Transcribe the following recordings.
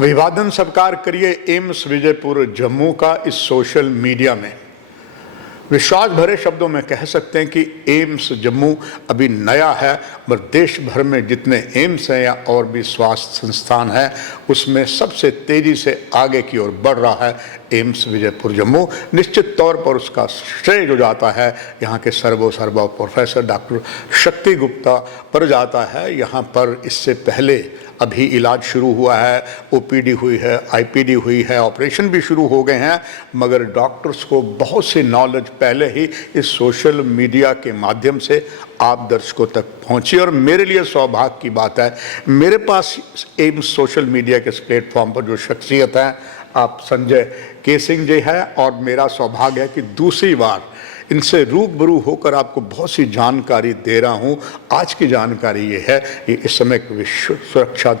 अभिवादन सत्कार करिए एम्स विजयपुर जम्मू का। इस सोशल मीडिया में विश्वास भरे शब्दों में कह सकते हैं कि एम्स जम्मू अभी नया है, पर देश भर में जितने एम्स हैं या और भी स्वास्थ्य संस्थान हैं उसमें सबसे तेज़ी से आगे की ओर बढ़ रहा है एम्स विजयपुर जम्मू। निश्चित तौर पर उसका श्रेय जो जाता है यहाँ के सर्वो प्रोफेसर डॉक्टर शक्ति गुप्ता पर जाता है। यहाँ पर इससे पहले अभी इलाज शुरू हुआ है, ओपीडी हुई है, आईपीडी हुई है, ऑपरेशन भी शुरू हो गए हैं, मगर डॉक्टर्स को बहुत सी नॉलेज पहले ही इस सोशल मीडिया के माध्यम से आप दर्शकों तक पहुंची। और मेरे लिए सौभाग्य की बात है, मेरे पास एम्स सोशल मीडिया के इस प्लेटफॉर्म पर जो शख्सियत हैं आप संजय के सिंह जी हैं, और मेरा सौभाग्य है कि दूसरी बार इनसे रूबरू होकर आपको बहुत सी जानकारी दे रहा हूँ। आज की जानकारी ये है कि इस समय विश्व सुरक्षा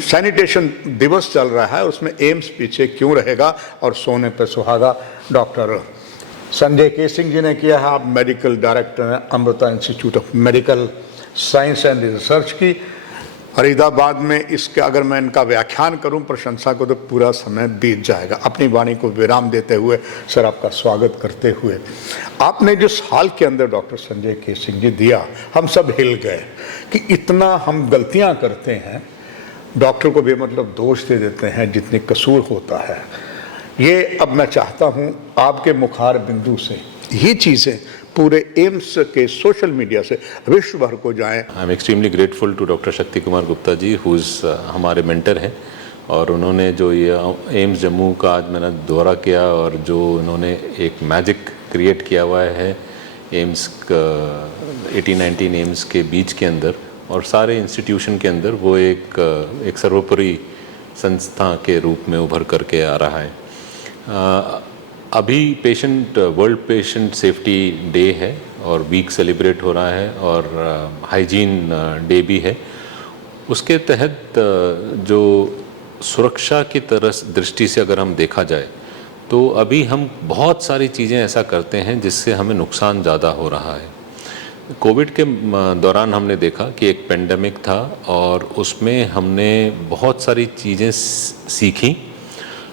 सैनिटेशन दिवस चल रहा है, उसमें एम्स पीछे क्यों रहेगा, और सोने पर सुहागा डॉक्टर संजय के सिंह जी ने किया है। आप मेडिकल डायरेक्टर हैं Amrita institute of medical science and research की फरीदाबाद में। इसके अगर मैं इनका व्याख्यान करूं प्रशंसा को तो पूरा समय बीत जाएगा। अपनी वाणी को विराम देते हुए सर आपका स्वागत करते हुए, आपने जिस हाल के अंदर डॉक्टर संजय के सिंह जी दिया, हम सब हिल गए कि इतना हम गलतियां करते हैं, डॉक्टर को भी मतलब दोष दे देते हैं जितने कसूर होता है। ये अब मैं चाहता हूँ आपके मुखार बिंदु से ये चीज़ें पूरे एम्स के सोशल मीडिया से विश्व भर को जाएं। I am extremely grateful to doctor Shakti Kumar Gupta ji, whose हमारे मेंटर हैं, और उन्होंने जो ये एम्स जम्मू का आज मैंने दौरा किया और जो उन्होंने एक मैजिक क्रिएट किया हुआ है एम्स 18-19 एम्स के बीच के अंदर और सारे इंस्टीट्यूशन के अंदर, वो एक सर्वोपरि संस्था के रूप में उभर करके आ रहा है। अभी वर्ल्ड पेशेंट सेफ्टी डे है और वीक सेलिब्रेट हो रहा है, और हाइजीन डे भी है। उसके तहत जो सुरक्षा की दृष्टि से अगर हम देखा जाए तो अभी हम बहुत सारी चीज़ें ऐसा करते हैं जिससे हमें नुकसान ज़्यादा हो रहा है। कोविड के दौरान हमने देखा कि एक पेंडेमिक था और उसमें हमने बहुत सारी चीज़ें सीखी,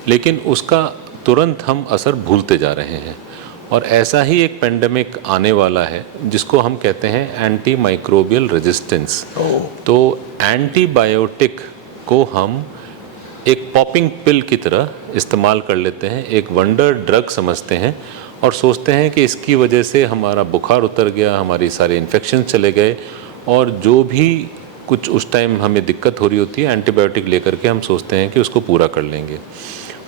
लेकिन उसका तुरंत हम असर भूलते जा रहे हैं। और ऐसा ही एक पेंडेमिक आने वाला है जिसको हम कहते हैं एंटी माइक्रोबियल रेजिस्टेंस। तो एंटीबायोटिक को हम एक पॉपिंग पिल की तरह इस्तेमाल कर लेते हैं, एक वंडर ड्रग समझते हैं और सोचते हैं कि इसकी वजह से हमारा बुखार उतर गया, हमारी सारे इन्फेक्शन चले गए, और जो भी कुछ उस टाइम हमें दिक्कत हो रही होती है एंटीबायोटिक लेकर के हम सोचते हैं कि उसको पूरा कर लेंगे।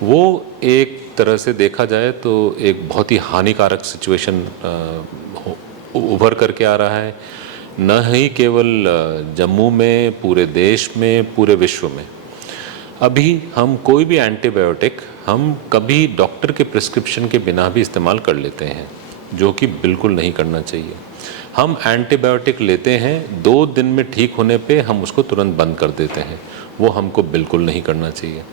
वो एक तरह से देखा जाए तो एक बहुत ही हानिकारक सिचुएशन उभर करके आ रहा है, न ही केवल जम्मू में, पूरे देश में, पूरे विश्व में। अभी हम कोई भी एंटीबायोटिक हम कभी डॉक्टर के प्रिस्क्रिप्शन के बिना भी इस्तेमाल कर लेते हैं, जो कि बिल्कुल नहीं करना चाहिए। हम एंटीबायोटिक लेते हैं, 2 दिन में ठीक होने पे हम उसको तुरंत बंद कर देते हैं, वो हमको बिल्कुल नहीं करना चाहिए।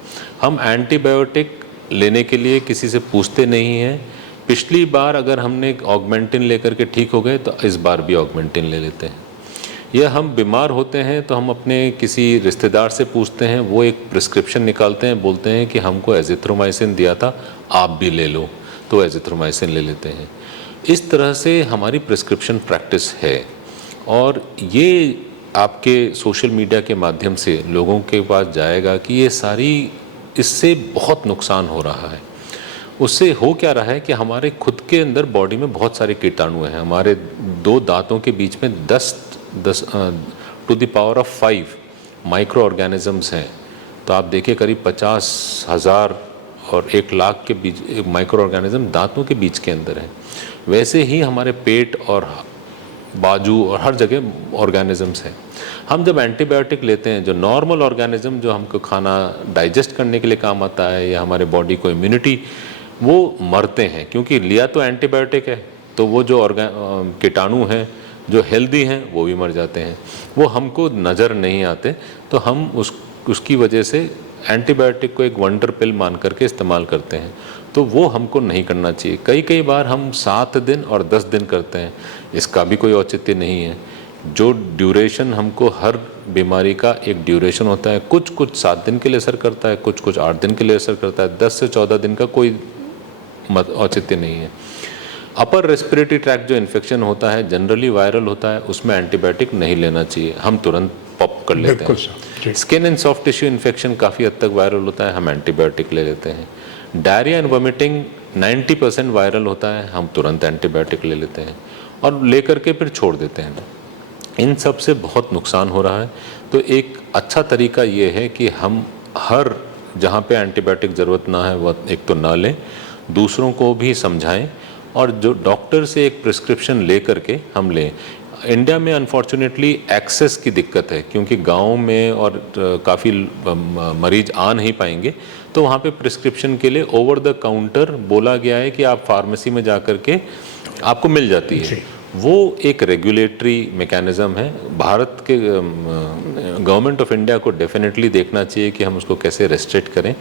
हम एंटीबायोटिक लेने के लिए किसी से पूछते नहीं हैं। पिछली बार अगर हमने ऑगमेंटिन लेकर के ठीक हो गए तो इस बार भी ऑगमेंटिन ले लेते हैं। या हम बीमार होते हैं तो हम अपने किसी रिश्तेदार से पूछते हैं, वो एक प्रिस्क्रिप्शन निकालते हैं, बोलते हैं कि हमको एजिथ्रोमाइसिन दिया था, आप भी ले लो, तो एजिथ्रोमाइसिन ले लेते हैं। इस तरह से हमारी प्रिस्क्रिप्शन प्रैक्टिस है, और ये आपके सोशल मीडिया के माध्यम से लोगों के पास जाएगा कि ये सारी, इससे बहुत नुकसान हो रहा है। उससे हो क्या रहा है कि हमारे खुद के अंदर बॉडी में बहुत सारे कीटाणु हैं। हमारे 2 दांतों के बीच में 10 to the power of 5 micro organisms हैं। तो आप देखिए करीब 50,000 और 1 लाख के बीच माइक्रो ऑर्गेनिज्म दांतों के बीच के अंदर है। वैसे ही हमारे पेट और बाजू और हर जगह ऑर्गेनिजम्स हैं। हम जब एंटीबायोटिक लेते हैं, जो नॉर्मल ऑर्गेनिज्म जो हमको खाना डाइजेस्ट करने के लिए काम आता है या हमारे बॉडी को इम्यूनिटी, वो मरते हैं, क्योंकि लिया तो एंटीबायोटिक है, तो वो जो कीटाणु हैं जो हेल्दी हैं वो भी मर जाते हैं। वो हमको नज़र नहीं आते, तो हम उसकी वजह से एंटीबायोटिक को एक वंडर पिल मान करके इस्तेमाल करते हैं। तो वो हमको नहीं करना चाहिए। कई बार हम 7 दिन और 10 दिन करते हैं, इसका भी कोई औचित्य नहीं है। जो ड्यूरेशन हमको हर बीमारी का एक ड्यूरेशन होता है, कुछ 7 दिन के लिए असर करता है, कुछ 8 दिन के लिए असर करता है, 10 से 14 दिन का कोई औचित्य नहीं है। अपर रेस्पिरेटरी ट्रैक्ट जो इन्फेक्शन होता है जनरली वायरल होता है, उसमें एंटीबायोटिक नहीं लेना चाहिए, हम तुरंत पॉप कर लेते बिल्कुल हैं। सर, जी। Skin and soft tissue infection काफ़ी हद तक वायरल होता है, हम एंटीबायोटिक ले लेते हैं। डायरिया एंड वोमिटिंग 90% वायरल होता है, हम तुरंत एंटीबायोटिक ले लेते हैं और लेकर के फिर छोड़ देते हैं। इन सब से बहुत नुकसान हो रहा है। तो एक अच्छा तरीका ये है कि हम हर जहाँ पे एंटीबायोटिक ज़रूरत ना है वह एक तो ना लें, दूसरों को भी समझाएं और जो डॉक्टर से एक प्रिस्क्रिप्शन ले करके हम लें। इंडिया में अनफॉर्चुनेटली एक्सेस की दिक्कत है, क्योंकि गाँव में और काफ़ी मरीज आ नहीं पाएंगे, तो वहाँ पे प्रिस्क्रिप्शन के लिए ओवर द काउंटर बोला गया है कि आप फार्मेसी में जा कर के आपको मिल जाती है। वो एक रेगुलेटरी मैकेनिज़्म है। भारत के गवर्नमेंट ऑफ इंडिया को डेफिनेटली देखना चाहिए कि हम उसको कैसे रेस्ट्रिक्ट करें,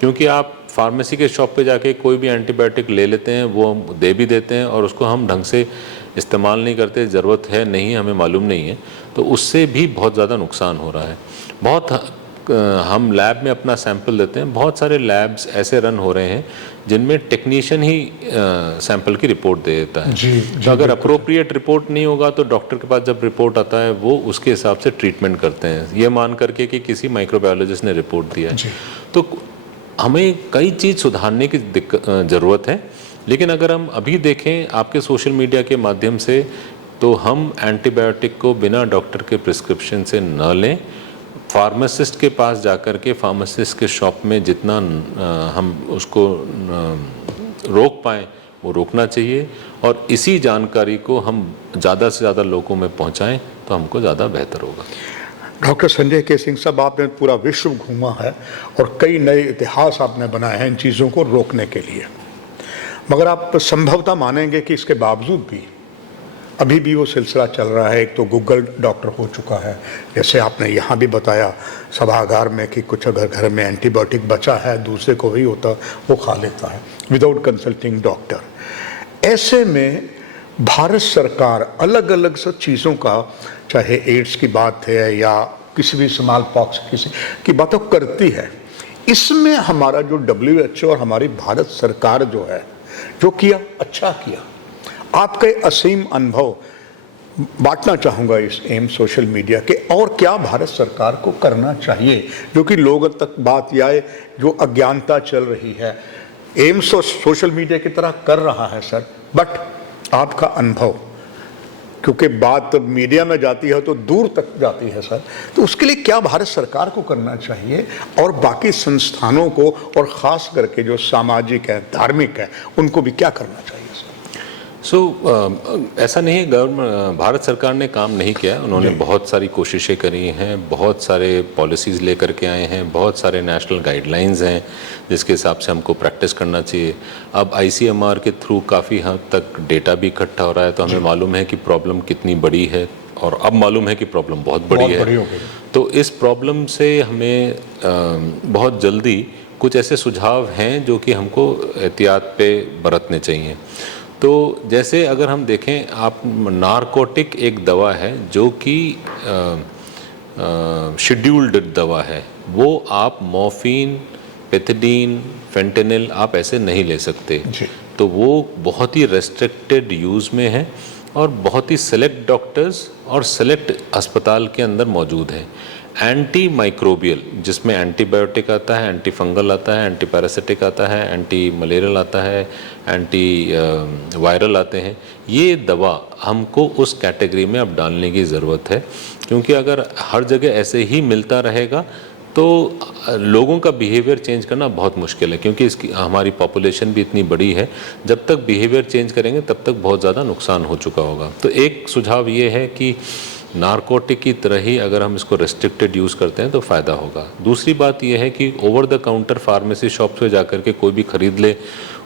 क्योंकि आप फार्मेसी के शॉप पे जाके कोई भी एंटीबायोटिक ले लेते हैं, वो दे भी देते हैं और उसको हम ढंग से इस्तेमाल नहीं करते, ज़रूरत है नहीं, हमें मालूम नहीं है, तो उससे भी बहुत ज़्यादा नुकसान हो रहा है। बहुत हम लैब में अपना सैंपल देते हैं, बहुत सारे लैब्स ऐसे रन हो रहे हैं जिनमें टेक्नीशियन ही सैंपल की रिपोर्ट दे देता है। तो अगर अप्रोप्रिएट रिपोर्ट नहीं होगा तो डॉक्टर के पास जब रिपोर्ट आता है वो उसके हिसाब से ट्रीटमेंट करते हैं, ये मान करके कि किसी माइक्रोबायोलॉजिस्ट ने रिपोर्ट दिया है। तो हमें कई चीज़ सुधारने की ज़रूरत है, लेकिन अगर हम अभी देखें आपके सोशल मीडिया के माध्यम से, तो हम एंटीबायोटिक को बिना डॉक्टर के प्रिस्क्रिप्शन से न लें। फार्मासिस्ट के पास जाकर के, फार्मासिस्ट के शॉप में जितना हम उसको रोक पाएँ वो रोकना चाहिए, और इसी जानकारी को हम ज़्यादा से ज़्यादा लोगों में पहुंचाएं तो हमको ज़्यादा बेहतर होगा। डॉक्टर संजय के सिंह साहब, आपने पूरा विश्व घूमा है और कई नए इतिहास आपने बनाए हैं इन चीज़ों को रोकने के लिए, मगर आप संभवतः मानेंगे कि इसके बावजूद भी अभी भी वो सिलसिला चल रहा है। एक तो गूगल डॉक्टर हो चुका है, जैसे आपने यहाँ भी बताया सभागार में कि कुछ अगर घर में एंटीबायोटिक बचा है, दूसरे को भी होता वो खा लेता है विदाउट कंसल्टिंग डॉक्टर। ऐसे में भारत सरकार अलग अलग सब चीज़ों का, चाहे एड्स की बात है या किसी भी स्मॉल पॉक्स किसी की बात तो करती है। इसमें हमारा जो WHO और हमारी भारत सरकार जो है जो किया, अच्छा किया। आपके असीम अनुभव बांटना चाहूँगा इस एम्स सोशल मीडिया के, और क्या भारत सरकार को करना चाहिए जो कि लोगों तक बात आए, जो अज्ञानता चल रही है। एम्स सोशल मीडिया की तरह कर रहा है सर, बट आपका अनुभव, क्योंकि बात मीडिया में जाती है तो दूर तक जाती है सर, तो उसके लिए क्या भारत सरकार को करना चाहिए और बाकी संस्थानों को, और ख़ास करके जो सामाजिक है, धार्मिक है, उनको भी क्या करना चाहिए? ऐसा नहीं है भारत सरकार ने काम नहीं किया, उन्होंने बहुत सारी कोशिशें करी हैं, बहुत सारे पॉलिसीज़ लेकर के आए हैं, बहुत सारे नेशनल गाइडलाइंस हैं जिसके हिसाब से हमको प्रैक्टिस करना चाहिए। अब ICMR के थ्रू काफ़ी हद तक डेटा भी इकट्ठा हो रहा है, तो हमें मालूम है कि प्रॉब्लम कितनी बड़ी है, और अब मालूम है कि प्रॉब्लम बहुत बड़ी है। तो इस प्रॉब्लम से हमें बहुत जल्दी कुछ ऐसे सुझाव हैं जो कि हमको एहतियात पे बरतने चाहिए। तो जैसे अगर हम देखें, आप नारकोटिक एक दवा है जो कि शेड्यूल्ड दवा है, वो आप मॉर्फिन, पेथिडीन, फेंटेनिल आप ऐसे नहीं ले सकते। तो वो बहुत ही रेस्ट्रिक्टेड यूज़ में है और बहुत ही सेलेक्ट डॉक्टर्स और सेलेक्ट अस्पताल के अंदर मौजूद है। एंटी माइक्रोबियल, जिसमें एंटीबायोटिक आता है, एंटी फंगल आता है, एंटी पैरासिटिक आता है, एंटी मलेरियल आता है, एंटी वायरल आते हैं, ये दवा हमको उस कैटेगरी में अब डालने की ज़रूरत है, क्योंकि अगर हर जगह ऐसे ही मिलता रहेगा तो लोगों का बिहेवियर चेंज करना बहुत मुश्किल है, क्योंकि इसकी हमारी पॉपुलेशन भी इतनी बड़ी है। जब तक बिहेवियर चेंज करेंगे तब तक बहुत ज़्यादा नुकसान हो चुका होगा। तो एक सुझाव ये है कि नारकोटिक की तरह ही अगर हम इसको रेस्ट्रिक्टेड यूज़ करते हैं तो फ़ायदा होगा। दूसरी बात यह है कि over the counter pharmacy shop पे जाकर के कोई भी ख़रीद ले,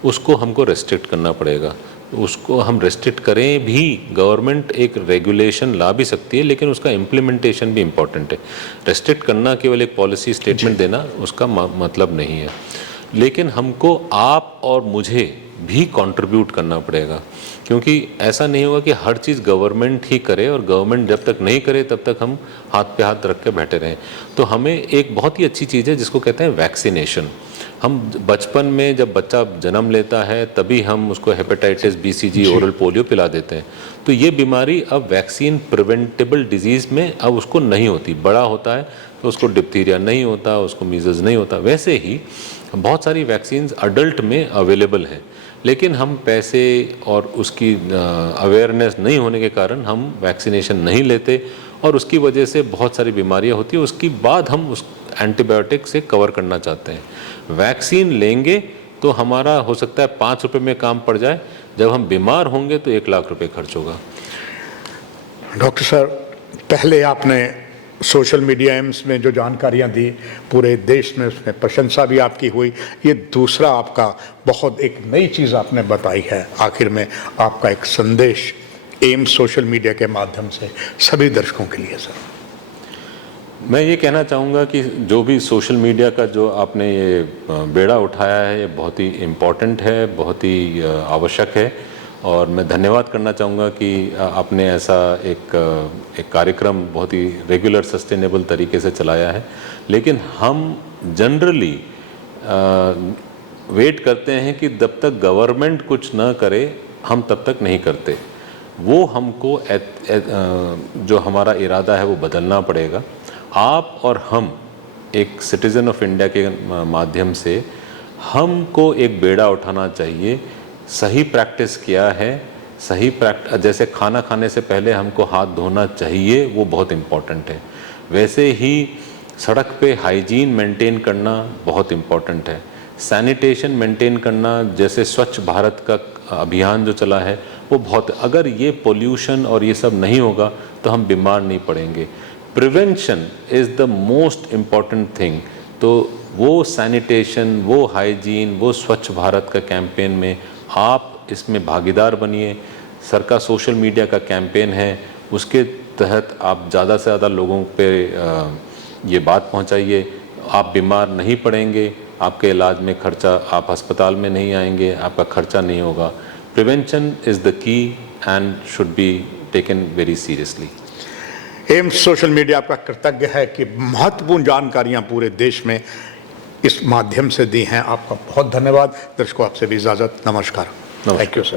उसको हमको रेस्ट्रिक्ट करना पड़ेगा। उसको हम रेस्ट्रिक्ट करें भी, गवर्नमेंट एक रेगुलेशन ला भी सकती है, लेकिन उसका इम्प्लीमेंटेशन भी इम्पॉर्टेंट है। रेस्ट्रिक्ट करना केवल एक पॉलिसी स्टेटमेंट देना उसका मतलब नहीं है। लेकिन हमको आप और मुझे भी कंट्रीब्यूट करना पड़ेगा, क्योंकि ऐसा नहीं होगा कि हर चीज़ गवर्नमेंट ही करे और गवर्नमेंट जब तक नहीं करे तब तक हम हाथ पे हाथ रख के बैठे रहें। तो हमें एक बहुत ही अच्छी चीज़ है जिसको कहते हैं वैक्सीनेशन। हम बचपन में जब बच्चा जन्म लेता है तभी हम उसको हेपेटाइटिस BCG ओरल पोलियो पिला देते हैं। तो ये बीमारी अब वैक्सीन प्रिवेंटेबल डिजीज़ में अब उसको नहीं होती। बड़ा होता है तो उसको डिप्थीरिया नहीं होता, उसको मीजल्स नहीं होता। वैसे ही बहुत सारी वैक्सीन्स अडल्ट में अवेलेबल हैं, लेकिन हम पैसे और उसकी अवेयरनेस नहीं होने के कारण हम वैक्सीनेशन नहीं लेते और उसकी वजह से बहुत सारी बीमारियां होती है। उसके बाद हम उस एंटीबायोटिक से कवर करना चाहते हैं। वैक्सीन लेंगे तो हमारा हो सकता है 5 रुपये में काम पड़ जाए, जब हम बीमार होंगे तो 1 लाख रुपए खर्च होगा। डॉक्टर सर, पहले आपने सोशल मीडिया एम्स में जो जानकारियां दी पूरे देश में उसमें प्रशंसा भी आपकी हुई। ये दूसरा आपका बहुत एक नई चीज़ आपने बताई है। आखिर में आपका एक संदेश एम्स सोशल मीडिया के माध्यम से सभी दर्शकों के लिए सर। मैं ये कहना चाहूँगा कि जो भी सोशल मीडिया का जो आपने ये बेड़ा उठाया है ये बहुत ही इम्पोर्टेंट है, बहुत ही आवश्यक है और मैं धन्यवाद करना चाहूँगा कि आपने ऐसा एक कार्यक्रम बहुत ही रेगुलर सस्टेनेबल तरीके से चलाया है। लेकिन हम जनरली वेट करते हैं कि जब तक गवर्नमेंट कुछ ना करे हम तब तक नहीं करते। वो हमको जो हमारा इरादा है वो बदलना पड़ेगा। आप और हम एक सिटीज़न ऑफ इंडिया के माध्यम से हमको एक बेड़ा उठाना चाहिए। सही प्रैक्टिस क्या है, सही प्रैक्टिस जैसे खाना खाने से पहले हमको हाथ धोना चाहिए, वो बहुत इम्पॉर्टेंट है। वैसे ही सड़क पे हाइजीन मेंटेन करना बहुत इम्पॉर्टेंट है। सैनिटेशन मेंटेन करना, जैसे स्वच्छ भारत का अभियान जो चला है वो बहुत, अगर ये पोल्यूशन और ये सब नहीं होगा तो हम बीमार नहीं पड़ेंगे। Prevention is the most important thing. तो वो सैनिटेशन, वो हाइजीन, वो स्वच्छ भारत का कैंपेन में आप इसमें भागीदार बनिए। सर का सोशल मीडिया का कैंपेन है, उसके तहत आप ज़्यादा से ज़्यादा लोगों पे ये बात पहुंचाइए। आप बीमार नहीं पड़ेंगे, आपके इलाज में खर्चा, आप अस्पताल में नहीं आएंगे, आपका खर्चा नहीं होगा। Prevention is the key and should be taken very seriously. AIIMS social media आपका कृतज्ञ है कि महत्वपूर्ण जानकारियां पूरे देश में इस माध्यम से दी हैं। आपका बहुत धन्यवाद। दर्शकों, आपसे भी इजाज़त। नमस्कार। Thank you sir.